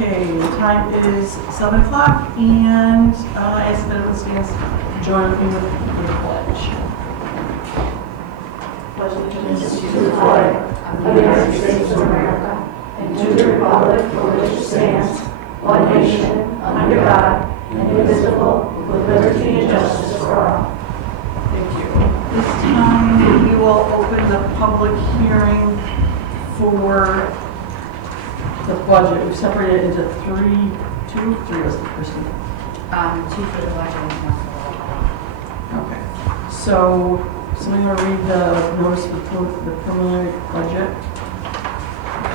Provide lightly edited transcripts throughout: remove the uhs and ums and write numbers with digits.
Okay, the time is 7 o'clock, and as the minute stands, join me with the pledge. Pledge allegiance To the flag of the United States of America and to the republic for which it stands, one nation, under God, indivisible, with liberty and justice for all. Thank you. This time, we will open the public hearing for the budget. We've separated it into three was the person. Two for the budget and one for the Okay. So, somebody want to read the notice of the preliminary budget?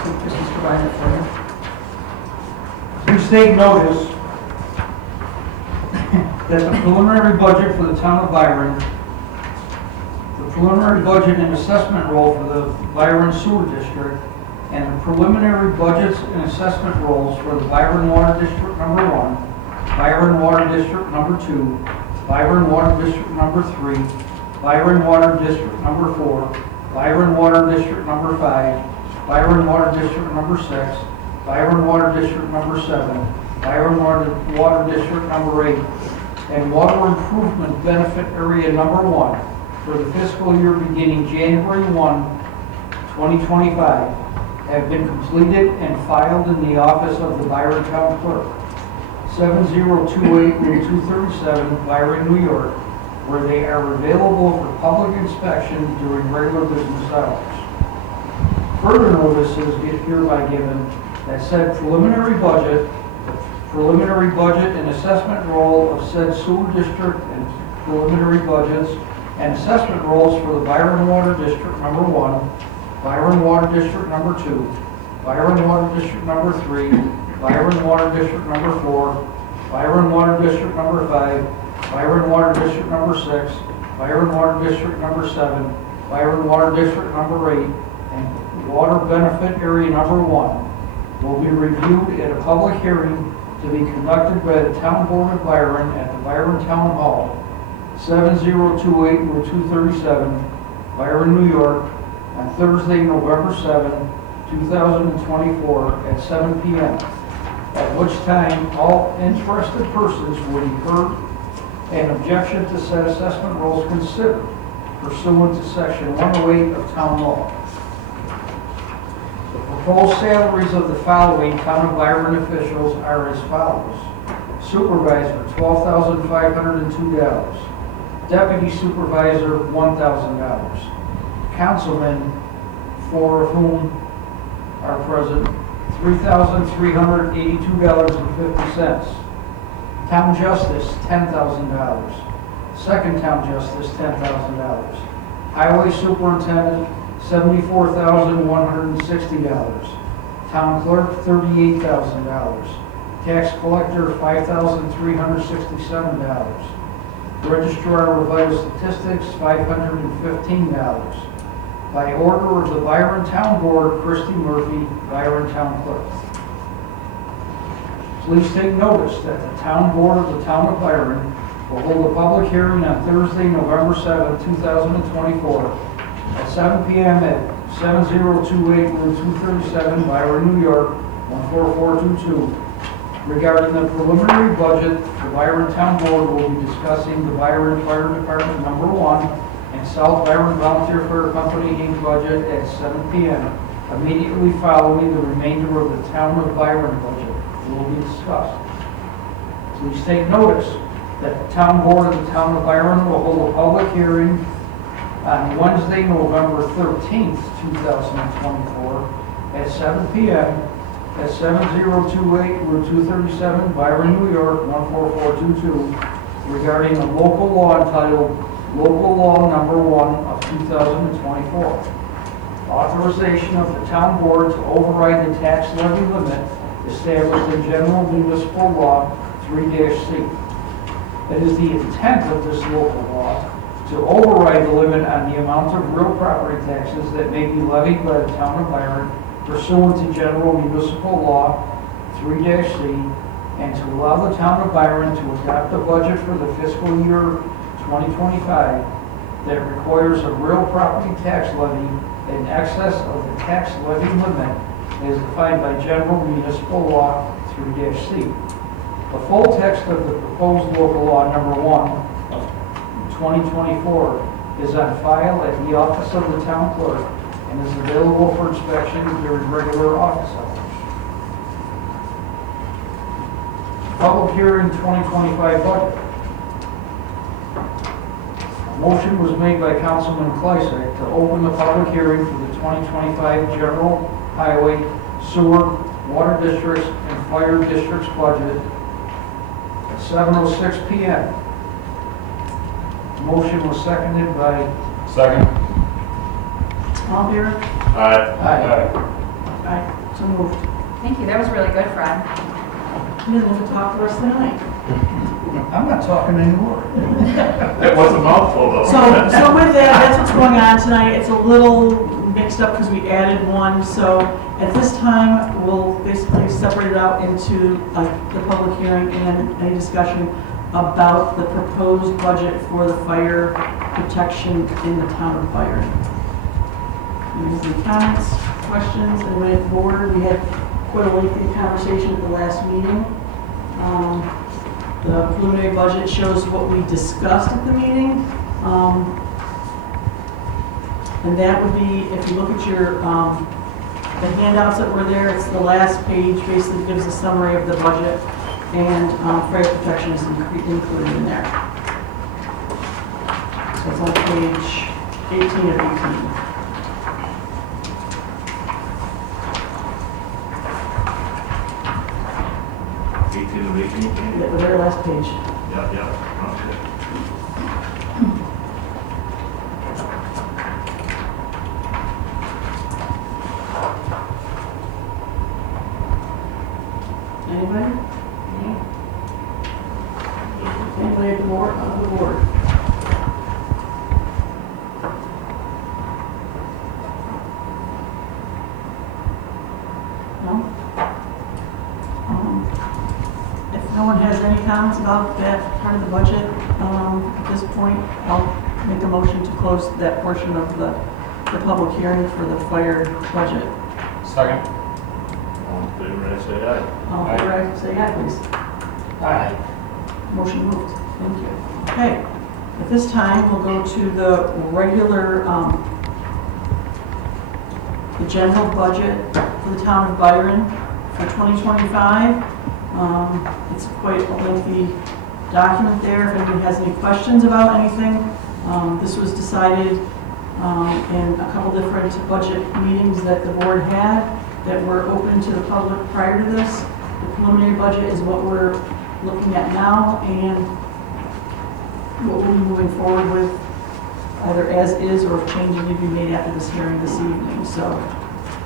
So Christie's provided it for you. Please take notice that the preliminary budget for the town of Byron, the preliminary budget and assessment roll for the Byron Sewer District, and the preliminary budgets and assessment rolls for the Byron Water District number 1, Byron Water District number 2, Byron Water District number 3, Byron Water District number 4, Byron Water District number 5, Byron Water District number 6, Byron Water District number 7, Byron Water District number 8, and Water Improvement Benefit Area number 1 for the fiscal year beginning January 1, 2025 have been completed and filed in the office of the Byron Town Clerk, 7028 Route 237, Byron, New York, where they are available for public inspection during regular business hours. Further notice is hereby given that said preliminary budget and assessment roll of said sewer district and preliminary budgets and assessment rolls for the Byron Water District number 1, Byron Water District number 2, Byron Water District number 3, Byron Water District number 4, Byron Water District number 5, Byron Water District number 6, Byron Water District number 7, Byron Water District number 8, and Water Benefit Area number 1 will be reviewed at a public hearing to be conducted by the Town Board of Byron at the Byron Town Hall, 7028 Route 237, Byron, New York, on Thursday, November 7, 2024 at 7 p.m., at which time all interested persons will be heard and objection to said assessment rolls considered pursuant to Section 108 of Town Law. The proposed salaries of the following Town of Byron officials are as follows. Supervisor, $12,502. Deputy Supervisor, $1,000. Councilmen, 4 of whom are present, $3,382.50. Town Justice, $10,000. Second Town Justice, $10,000. Highway Superintendent, $74,160. Town Clerk, $38,000. Tax Collector, $5,367. Registrar of Vital Statistics, $515. By order of the Byron Town Board, Christy Murphy, Byron Town Clerk. Please take notice that the Town Board of the Town of Byron will hold a public hearing on Thursday, November 7, 2024 at 7 p.m. at 7028 Route 237, Byron, New York, 14422. Regarding the preliminary budget, the Byron Town Board will be discussing the Byron Fire Department number 1 and South Byron Volunteer Fire Company Inc. budget at 7 p.m. Immediately following the remainder of the Town of Byron budget will be discussed. Please take notice that the Town Board of the Town of Byron will hold a public hearing on Wednesday, November 13th, 2024 at 7 p.m. at 7028 Route 237, Byron, New York, 14422, regarding a local law entitled Local Law Number 1 of 2024. Authorization of the Town Board to override the tax levy limit established in General Municipal Law 3-C. It is the intent of this local law to override the limit on the amount of real property taxes that may be levied by the Town of Byron pursuant to General Municipal Law 3-C, and to allow the Town of Byron to adopt a budget for the fiscal year 2025 that requires a real property tax levy in excess of the tax levy limit as defined by General Municipal Law 2023-C. The full text of the proposed local law number 1 of 2024 is on file at the office of the town clerk and is available for inspection during regular office hours. Public hearing 2025 budget. A motion was made by Councilman Kleisek to open the public hearing for the 2025 general highway, sewer, water districts, and fire districts budget at 7:06 p.m. Motion was seconded by... Second. All here? Aye. Aye. So moved. Thank you, that was really good, Fred. You didn't have to talk the rest of the night. I'm not talking anymore. That was a mouthful though. So with that, that's what's going on tonight. It's a little mixed up because we added one. So at this time, we'll basically separate it out into the public hearing and any discussion about the proposed budget for the fire protection in the town of Byron. Any comments, questions? Anybody at the board? We had quite a lengthy conversation at the last meeting. The preliminary budget shows what we discussed at the meeting. And that would be, if you look at your, the handouts that were there, it's the last page, basically gives a summary of the budget, and fire protection is included in there. So it's on page 18 of 18. 18 of 18. The very last page. Yep. Okay. Anybody? Anybody at the board? On the board? No? If no one has any comments about that part of the budget, at this point, I'll make a motion to close that portion of the public hearing for the fire budget. Second. All in favor, I say aye. All in favor, say aye, please. Aye. Motion moved. Thank you. Okay, at this time, we'll go to the regular, the general budget for the town of Byron for 2025. It's quite a lengthy document there. If anybody has any questions about anything, this was decided in a couple different budget meetings that the board had that were open to the public prior to this. The preliminary budget is what we're looking at now and what we'll be moving forward with, either as is or if changes need to be made after this hearing this evening. So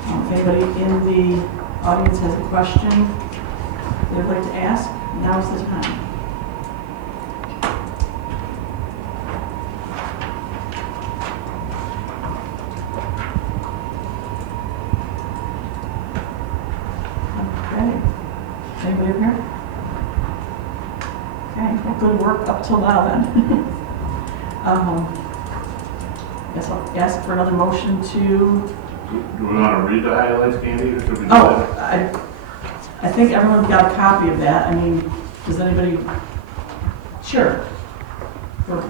if anybody in the audience has a question they'd like to ask, now is the time. Okay. Anybody up here? Okay, well, good work up till now then. Guess I'll ask for another motion to, Do we want to read the highlights, Candy, or should we do oh, that? I think everyone's got a copy of that. I mean, does anybody? Sure.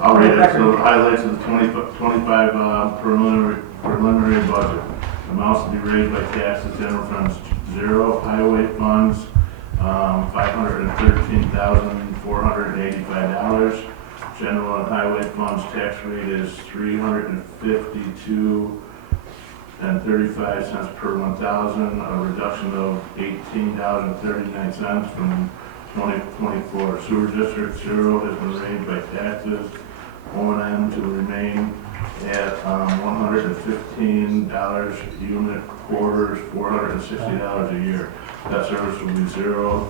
I'll read it. So the highlights of the 25 preliminary budget. Amounts to be raised by taxes, general funds 0, highway funds $513,485. General and highway funds tax rate is $352.35 per 1,000, a reduction of $18.39 from 2024. Sewer district 0 has been raised by taxes. O&M to remain at $115 unit, quarters, $460 a year. Debt service will be 0.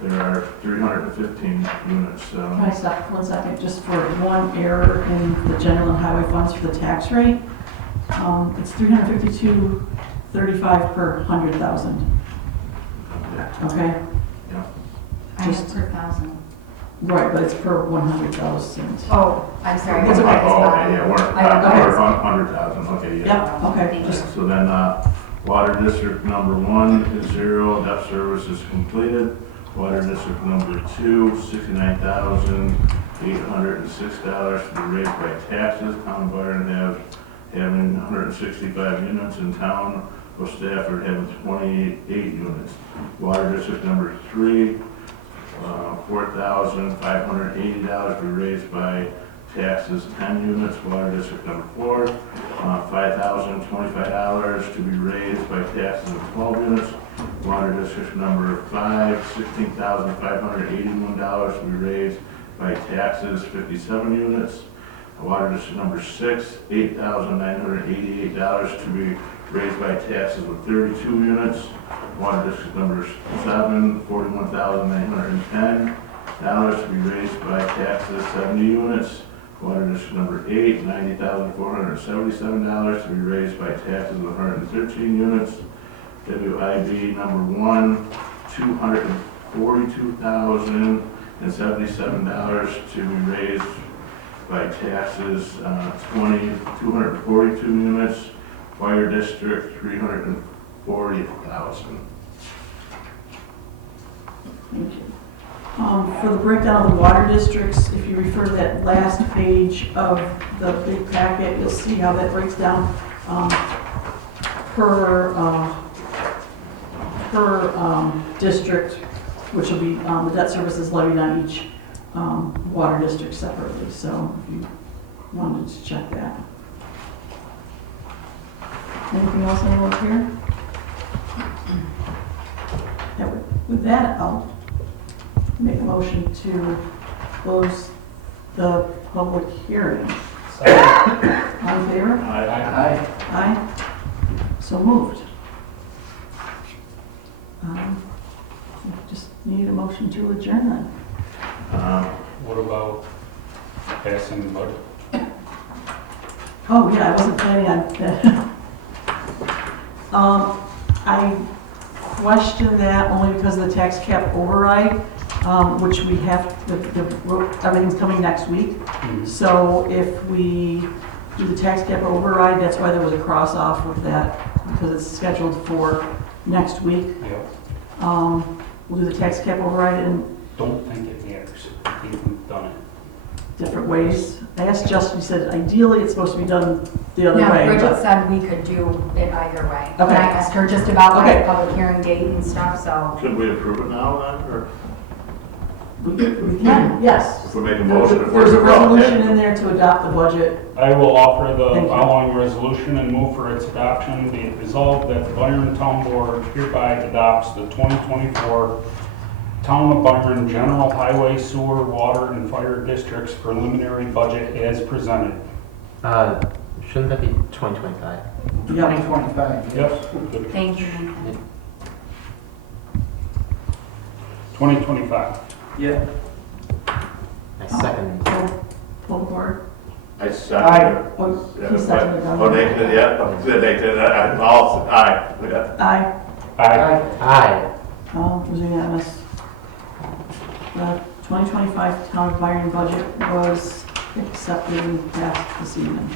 There are 315 units. Can I stop for 1 second, just for one error in the general and highway funds for the tax rate? It's $352.35 per 100,000. Okay? Yeah. I have per thousand. Right, but it's per 100,000. Oh, I'm sorry. It's okay. Oh, okay, yeah, we're Okay. 100,000, okay, yeah. Yep, okay, Thank just, So then, water district number 1 is 0, debt service is completed. Water District number 2, $69,806 to be raised by taxes. Town of Byron having 165 units in town of Stafford having 28 units. Water District number 3, $4,580 to be raised by taxes, 10 units. Water District number 4, $5,025 to be raised by taxes of 12 units. Water District number 5, $16,581 to be raised by taxes, 57 units. Water District number 6, $8,988 to be raised by taxes of 32 units. Water District number 7, $41,910 to be raised by taxes, 70 units. Water District number 8, $90,477 to be raised by taxes of 113 units. WIB number 1, $242,077 to be raised by taxes, 242 units. Fire District, $340,000. Thank you. For the breakdown of the water districts, if you refer to that last page of the big packet, you'll see how that breaks down per district, which will be the debt services levied on each water district separately. So if you wanted to check that. Anything else anyone here? Yeah, with that, I'll make a motion to close the public hearing. All in favor? Aye. Aye. So moved. Just need a motion to adjourn then. What about passing the budget? Oh, yeah, I wasn't planning on that. I question that only because of the tax cap override, which we have, everything's coming next week. So if we do the tax cap override, that's why there was a cross off with that, because it's scheduled for next week. Yep. We'll do the tax cap override in Don't think it matters. I think we've done it. different ways. I asked Justin, he said ideally it's supposed to be done the other No, way. Bridget but- said we could do it either way. Okay. And I asked her just about Okay. the public hearing date and stuff, so. Could we approve it now then, or We can, yes. if we make a motion? There's a resolution in there to adopt the budget. I will offer the Thank you. following resolution and move for its adoption. Be it resolved that the Byron Town Board hereby adopts the 2024 Town of Byron General Highway, Sewer, Water, and Fire Districts preliminary budget as presented. Shouldn't that be 2025? 2025. Yes. Thank you. 2025. Yeah. I second. Full board. I second it. Oh, Yeah, he seconded Oh, they it. did, yeah, they did, all, aye. Yeah. Aye. Aye. Aye. It was unanimous. The 2025 Town of Byron budget was accepted and passed this evening.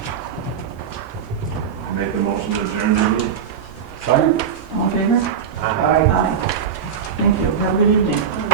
Make a motion to adjourn the meeting. Sorry? All in favor? Aye. Aye. Thank you. Have a good evening.